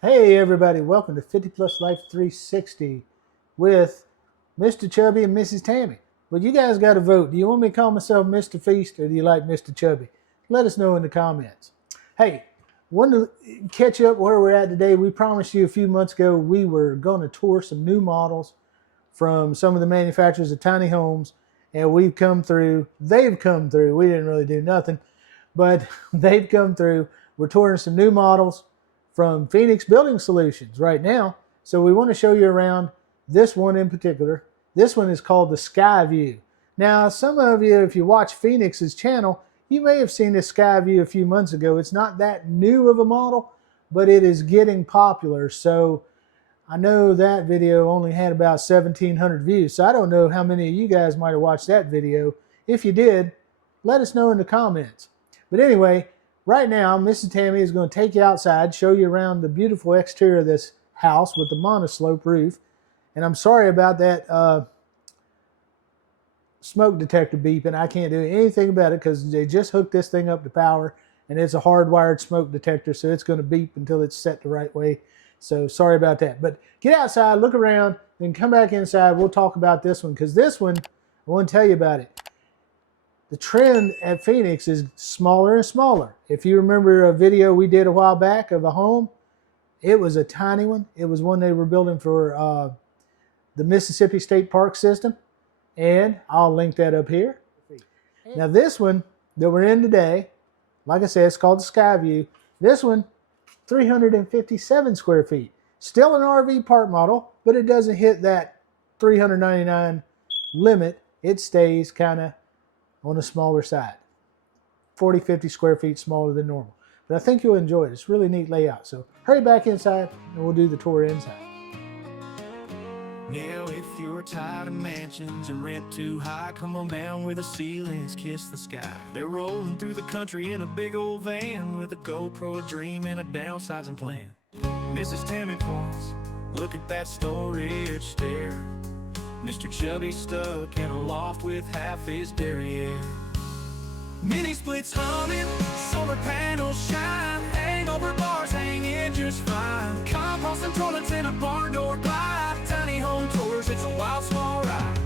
Hey everybody, welcome to 50 Plus Life 360 with Mr. Chubby and Mrs. Tammy. But you guys got to vote. Do you want me to call myself Mr. Feast or do you like Mr. Chubby? Let us know in the comments. Hey, wanted to catch up where we're at today. We promised you a few months ago we were going to tour some new models from some of the manufacturers of tiny homes, and we've come through. They've come through. We didn't really do nothing, but they've come through. We're touring some new models from Phoenix Building Solutions right now. So we want to show you around this one in particular. This one is called the Skyview. Now, some of you, if you watch Phoenix's channel, you may have seen this Skyview a few months ago. It's not that new of a model, but it is getting popular. So I know that video only had about 1,700 views. So I don't know how many of you guys might have watched that video. If you did, let us know in the comments. But anyway, right now, Mrs. Tammy is going to take you outside, show you around the beautiful exterior of this house with the monoslope roof. And I'm sorry about that smoke detector beeping. I can't do anything about it because they just hooked this thing up to power, and it's a hardwired smoke detector, so it's going to beep until it's set the right way. So sorry about that. But get outside, look around, then come back inside. We'll talk about this one because this one, I want to tell you about it. The trend at Phoenix is smaller and smaller. If you remember a video we did a while back of a home, it was a tiny one. It was one they were building for the Mississippi State Park system. And I'll link that up here. Now this one that we're in today, like I said, it's called the Skyview. This one, 357 square feet. Still an RV park model, but it doesn't hit that 399 limit. It stays kind of on the smaller side. 40, 50 square feet smaller than normal. But I think you'll enjoy it. It's a really neat layout. So hurry back inside and we'll do the tour inside. Now if you're tired of mansions and rent too high, come on down where the ceilings kiss the sky. They're rolling through the country in a big old van with a GoPro, a dream, and a downsizing plan. Mrs. Tammy points, look at that storage stair. Mr. Chubby stuck in a loft with half his derriere. Mini splits humming, solar panels shine, hangover bars hanging just fine. Compost and toilets in a barn door glide. Tiny home tours, it's a wild small ride.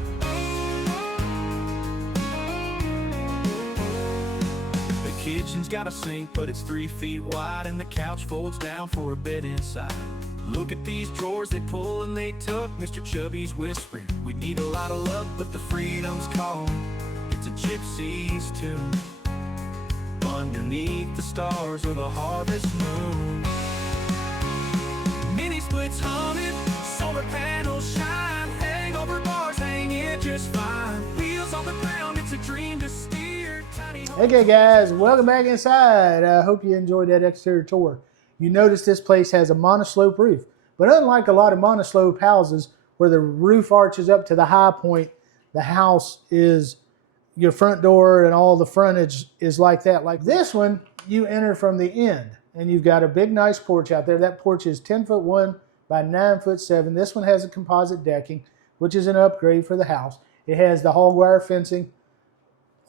The kitchen's got a sink, but it's 3 feet wide, and the couch folds down for a bed inside. Look at these drawers, they pull and they tuck. Mr. Chubby's whispering, we need a lot of luck, but the freedom's calling. It's a gypsy's tune. Underneath the stars or the harvest moon. Mini splits humming, solar panels shine, hangover bars hanging just fine. Wheels on the ground, it's a dream to steer. Tiny Okay guys, welcome back inside. I hope you enjoyed that exterior tour. You notice this place has a monoslope roof, but unlike a lot of monoslope houses where the roof arches up to the high point, the house is, your front door and all the frontage is like that. Like this one, you enter from the end and you've got a big nice porch out there. That porch is 10'1" by 9'7". This one has a composite decking, which is an upgrade for the house. It has the hog wire fencing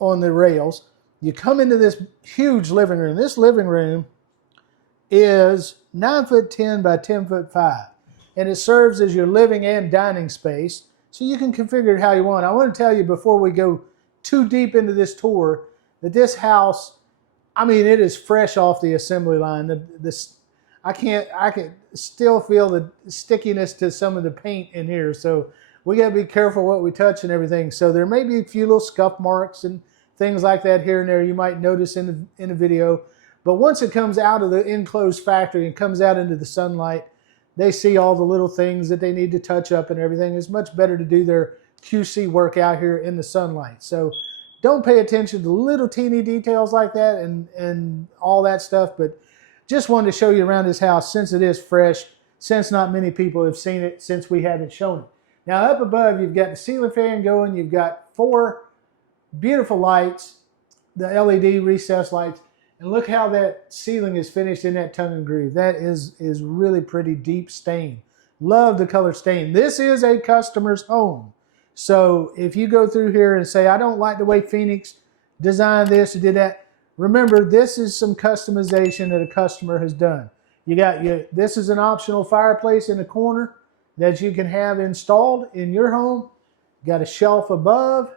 on the rails. You come into this huge living room. This living room is 9'10" by 10'5", and it serves as your living and dining space. So you can configure it how you want. I want to tell you before we go too deep into this tour that this house, I mean, it is fresh off the assembly line. I can still feel the stickiness to some of the paint in here. So we got to be careful what we touch and everything. So there may be a few little scuff marks and things like that here and there you might notice in the video. But once it comes out of the enclosed factory and comes out into the sunlight, they see all the little things that they need to touch up and everything. It's much better to do their QC work out here in the sunlight. So don't pay attention to little teeny details like that and all that stuff, but just wanted to show you around this house since it is fresh, since not many people have seen it since we haven't shown it. Now up above, you've got the ceiling fan going, you've got 4 beautiful lights, the LED recessed lights, and look how that ceiling is finished in that tongue and groove. That is really pretty deep stain. Love the color stain. This is a customer's home. So if you go through here and say, I don't like the way Phoenix designed this or did that, remember this is some customization that a customer has done. This is an optional fireplace in the corner that you can have installed in your home. You got a shelf above,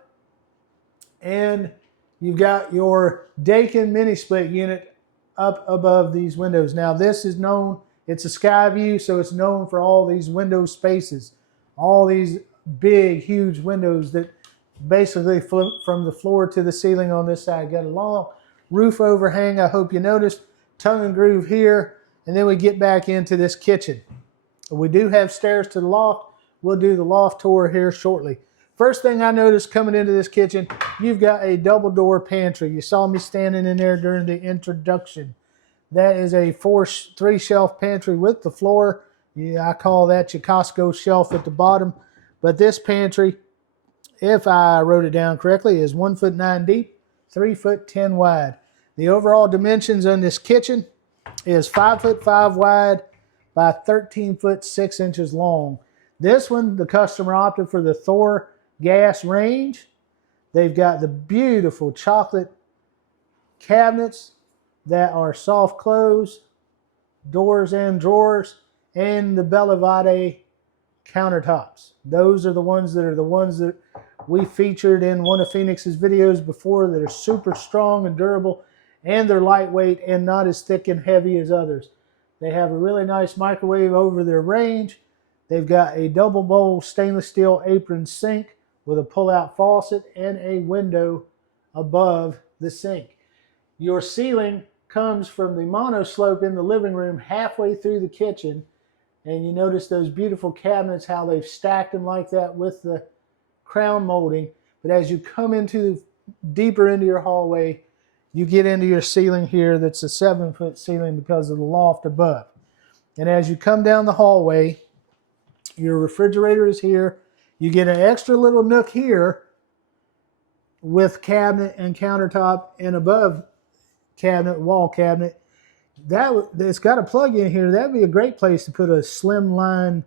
and you've got your Daikin mini split unit up above these windows. Now this is known, it's a Skyview, so it's known for all these window spaces, all these big, huge windows that basically flip from the floor to the ceiling on this side. Got a long roof overhang, I hope you noticed, tongue and groove here, and then we get back into this kitchen. We do have stairs to the loft. We'll do the loft tour here shortly. First thing I noticed coming into this kitchen, you've got a double door pantry. You saw me standing in there during the introduction. That is a 3 shelf pantry with the floor. Yeah, I call that your Costco shelf at the bottom. But this pantry, if I wrote it down correctly, is 1'9" deep, 3'10" wide. The overall dimensions on this kitchen is 5'5" wide by 13'6" long. This one, the customer opted for the Thor gas range. They've got the beautiful chocolate cabinets that are soft close, doors and drawers, and the Bellavide countertops. Those are the ones that we featured in one of Phoenix's videos before, that are super strong and durable, and they're lightweight and not as thick and heavy as others. They have a really nice microwave over their range. They've got a double bowl stainless steel apron sink with a pull-out faucet and a window above the sink. Your ceiling comes from the monoslope in the living room halfway through the kitchen, and you notice those beautiful cabinets, how they've stacked them like that with the crown molding. But as you come deeper into your hallway, you get into your ceiling here that's a 7-foot ceiling because of the loft above. And as you come down the hallway, your refrigerator is here. You get an extra little nook here with cabinet and countertop, and above cabinet, wall cabinet. It's got a plug in here. That'd be a great place to put a slimline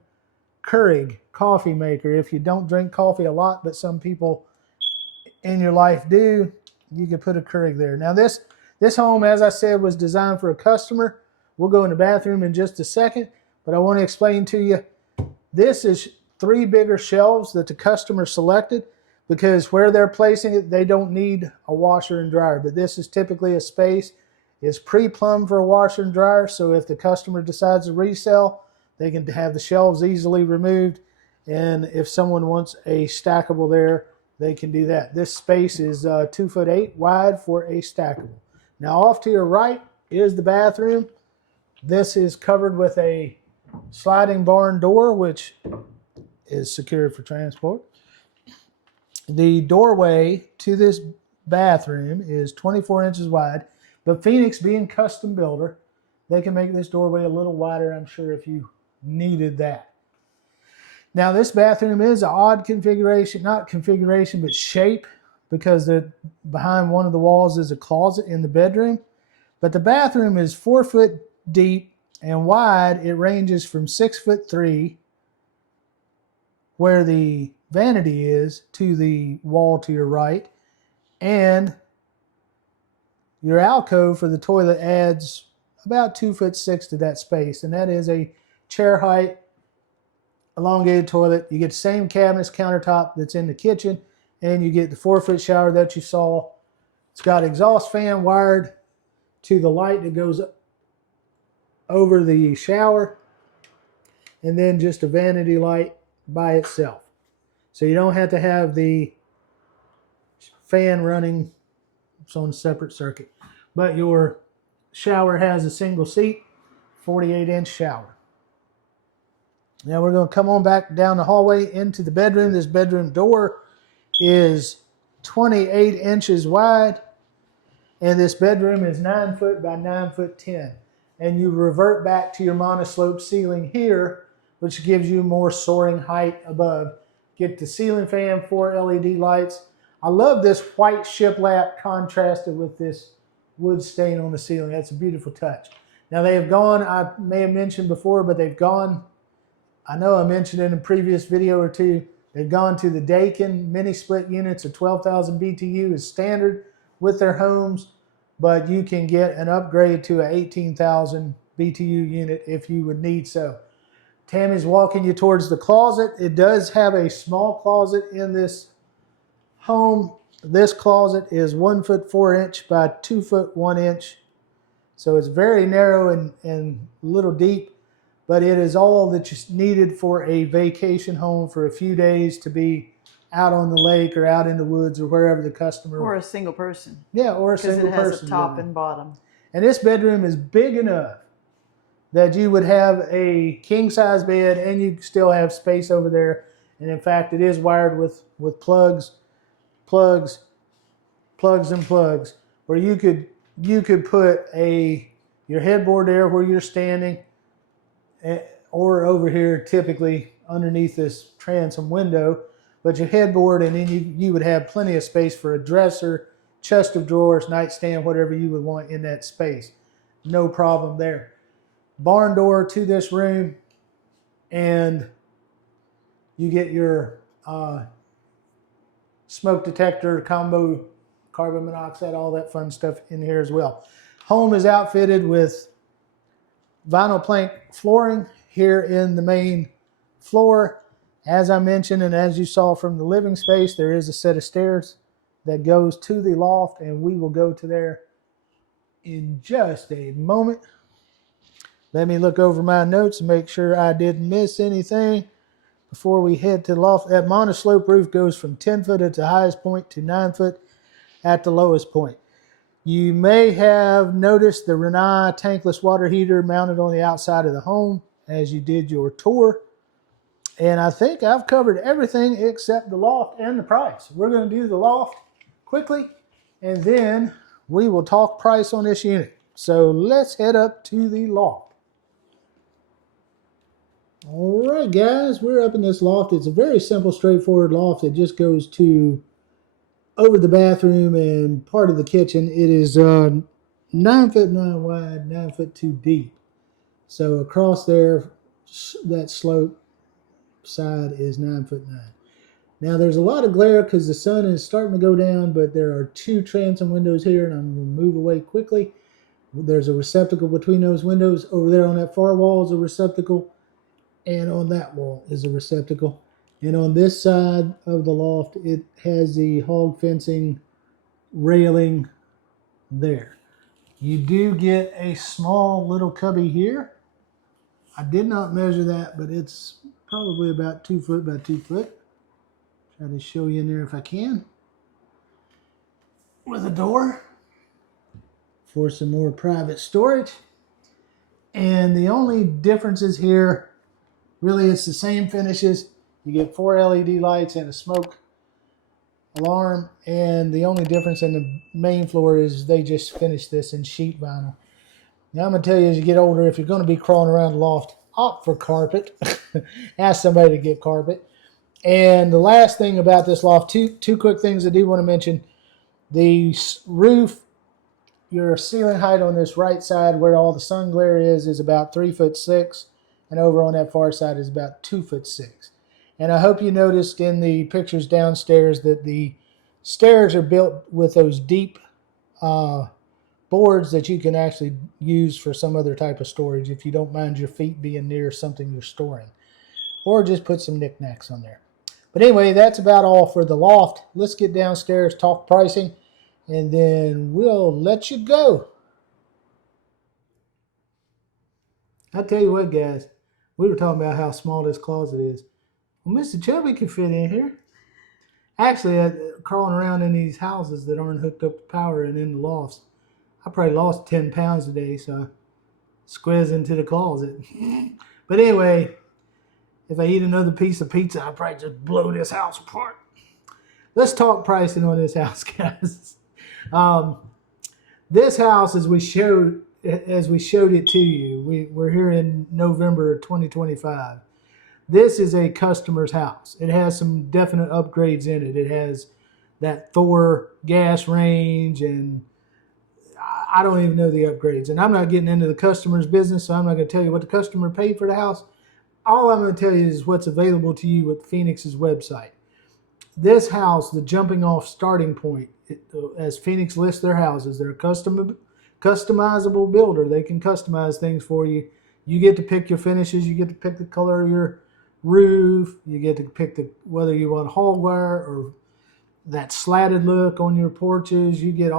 Keurig coffee maker. If you don't drink coffee a lot, but some people in your life do, you can put a Keurig there. Now this home, as I said, was designed for a customer. We'll go in the bathroom in just a second, but I want to explain to you, this is 3 bigger shelves that the customer selected, because where they're placing it, they don't need a washer and dryer. But this is typically a space. It's pre-plumbed for a washer and dryer, so if the customer decides to resell, they can have the shelves easily removed. And if someone wants a stackable there, they can do that. This space is 2'8" wide for a stackable. Now off to your right is the bathroom. This is covered with a sliding barn door, which is secured for transport. The doorway to this bathroom is 24 inches wide, but Phoenix, being custom builder, they can make this doorway a little wider, I'm sure, if you needed that. Now this bathroom is an odd configuration, not configuration, but shape, because behind one of the walls is a closet in the bedroom. But the bathroom is 4 foot deep and wide. It ranges from 6'3", where the vanity is, to the wall to your right, and your alcove for the toilet adds about 2'6" to that space, and that is a chair height elongated toilet. You get the same cabinets, countertop that's in the kitchen, and you get the 4-foot shower that you saw. It's got exhaust fan wired to the light that goes over the shower, and then just a vanity light by itself. So you don't have to have the fan running. It's on a separate circuit. But your shower has a single seat, 48-inch shower. Now we're going to come on back down the hallway into the bedroom. This bedroom door is 28 inches wide, and this bedroom is 9 foot by 9'10". And you revert back to your monoslope ceiling here, which gives you more soaring height above. Get the ceiling fan, 4 LED lights. I love this white shiplap contrasted with this wood stain on the ceiling. That's a beautiful touch. Now they have gone, I may have mentioned before, but they've gone, I know I mentioned in a previous video or two, they've gone to the Daikin mini split units of 12,000 BTU as standard with their homes, but you can get an upgrade to a 18,000 BTU unit if you would need so. Tammy's walking you towards the closet. It does have a small closet in this home. This closet is 1 foot 4 inch by 2 foot 1 inch. So it's very narrow and a little deep, but it is all that you needed for a vacation home for a few days to be out on the lake or out in the woods or wherever the customer. Or a single person. Yeah, or a single person. Because it has a top and bottom. And this bedroom is big enough that you would have a king size bed and you still have space over there. And in fact, it is wired with plugs, where you could put your headboard there where you're standing, or over here typically underneath this transom window. But your headboard, and then you would have plenty of space for a dresser, chest of drawers, nightstand, whatever you would want in that space. No problem there. Barn door to this room, and you get your smoke detector, combo carbon monoxide, all that fun stuff in here as well. Home is outfitted with vinyl plank flooring here in the main floor. As I mentioned, and as you saw from the living space, there is a set of stairs that goes to the loft, and we will go to there in just a moment. Let me look over my notes and make sure I didn't miss anything before we head to the loft. That monoslope roof goes from 10 foot at the highest point to 9 foot at the lowest point. You may have noticed the Rinnai tankless water heater mounted on the outside of the home as you did your tour. And I think I've covered everything except the loft and the price. We're going to do the loft quickly, and then we will talk price on this unit. So let's head up to the loft. All right, guys, we're up in this loft. It's a very simple, straightforward loft. It just goes to over the bathroom and part of the kitchen. It is 9 foot 9 wide, 9 foot 2 deep. So across there, that slope side is 9 foot 9. Now there's a lot of glare because the sun is starting to go down, but there are 2 transom windows here, and I'm going to move away quickly. There's a receptacle between those windows. Over there on that far wall is a receptacle, and on that wall is a receptacle. And on this side of the loft, it has the hog fencing railing there. You do get a small little cubby here. I did not measure that, but it's probably about 2 foot by 2 foot. Try to show you in there if I can. With a door for some more private storage. And the only differences here, really it's the same finishes. You get 4 LED lights and a smoke alarm. And the only difference in the main floor is they just finished this in sheet vinyl. Now I'm going to tell you, as you get older, if you're going to be crawling around the loft, opt for carpet. Ask somebody to get carpet. And the last thing about this loft, two quick things I do want to mention. The roof, your ceiling height on this right side where all the sun glare is about 3'6", and over on that far side is about 2'6". And I hope you noticed in the pictures downstairs that the stairs are built with those deep boards that you can actually use for some other type of storage if you don't mind your feet being near something you're storing. Or just put some knickknacks on there. But anyway, that's about all for the loft. Let's get downstairs, talk pricing, and then we'll let you go. I tell you what, guys, we were talking about how small this closet is. Well, Mr. Chubby can fit in here. Actually, crawling around in these houses that aren't hooked up to power and in the lofts, I probably lost 10 pounds a day, so I squeeze into the closet. But anyway, if I eat another piece of pizza, I'll probably just blow this house apart. Let's talk pricing on this house, guys. This house, as we showed it to you, we're here in November 2025. This is a customer's house. It has some definite upgrades in it. It has that Thor gas range, and I don't even know the upgrades. And I'm not getting into the customer's business, so I'm not going to tell you what the customer paid for the house. All I'm going to tell you is what's available to you with Phoenix's website. This house, the jumping off starting point, as Phoenix lists their houses, they're customizable builder. They can customize things for you. You get to pick your finishes. You get to pick the color of your roof. You get to pick whether you want hall wire or that slatted look on your porches. You get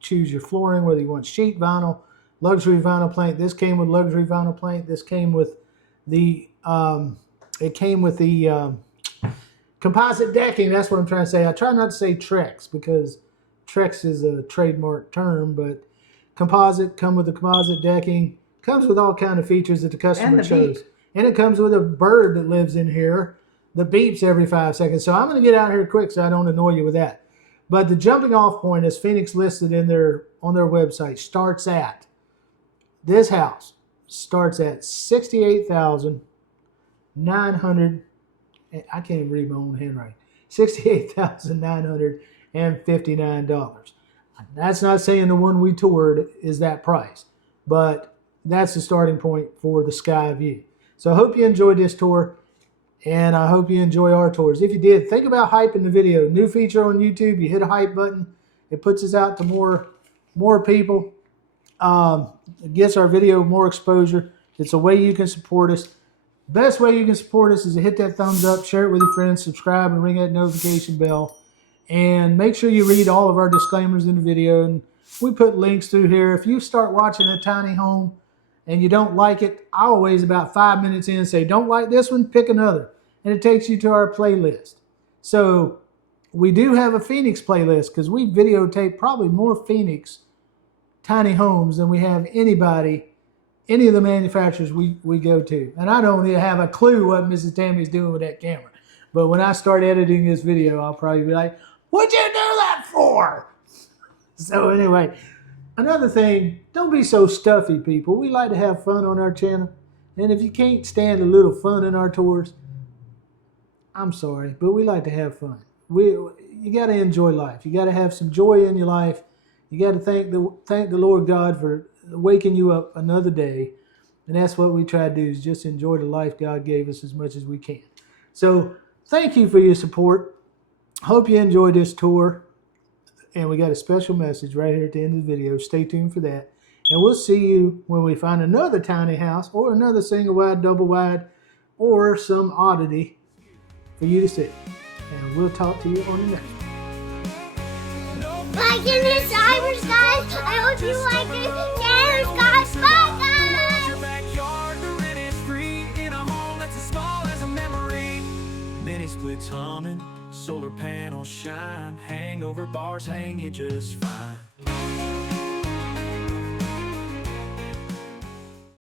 choose your flooring, whether you want sheet vinyl, luxury vinyl plank. This came with luxury vinyl plank. This came with the composite decking. That's what I'm trying to say. I try not to say Trex because Trex is a trademark term, but composite, come with the composite decking, comes with all kind of features that the customer chose. And it comes with a bird that lives in here that beeps every 5 seconds. So I'm going to get out here quick so I don't annoy you with that. But the jumping off point, as Phoenix listed on their website, starts at, this house starts at $68,900. I can't even read my own handwriting. $68,959. That's not saying the one we toured is that price, but that's the starting point for the Skyview. So I hope you enjoyed this tour, and I hope you enjoy our tours. If you did, think about hyping the video. New feature on YouTube, you hit a hype button. It puts us out to more people. It gets our video more exposure. It's a way you can support us. Best way you can support us is to hit that thumbs up, share it with your friends, subscribe, and ring that notification bell. And make sure you read all of our disclaimers in the video. And we put links through here. If you start watching a tiny home and you don't like it, I always about 5 minutes in say, don't like this one, pick another. And it takes you to our playlist. So we do have a Phoenix playlist because we videotape probably more Phoenix tiny homes than we have any of the manufacturers we go to. And I don't even have a clue what Mrs. Tammy's doing with that camera. But when I start editing this video, I'll probably be like, what'd you do that for? So anyway, another thing, don't be so stuffy, people. We like to have fun on our channel. And if you can't stand a little fun in our tours, I'm sorry, but we like to have fun. You got to enjoy life. You got to have some joy in your life. You got to thank the Lord God for waking you up another day. And that's what we try to do, is just enjoy the life God gave us as much as we can. So thank you for your support. Hope you enjoyed this tour. And we got a special message right here at the end of the video. Stay tuned for that. And we'll see you when we find another tiny house or another single wide, double wide, or some oddity for you to see. And we'll talk to you on the next one. Like and subscribers, guys. I hope you like it. Cheers, guys. Bye, guys. Your backyard, the rent is free in a home that's as small as a memory. Mini splits humming, solar panels shine, hangover bars hang you just fine.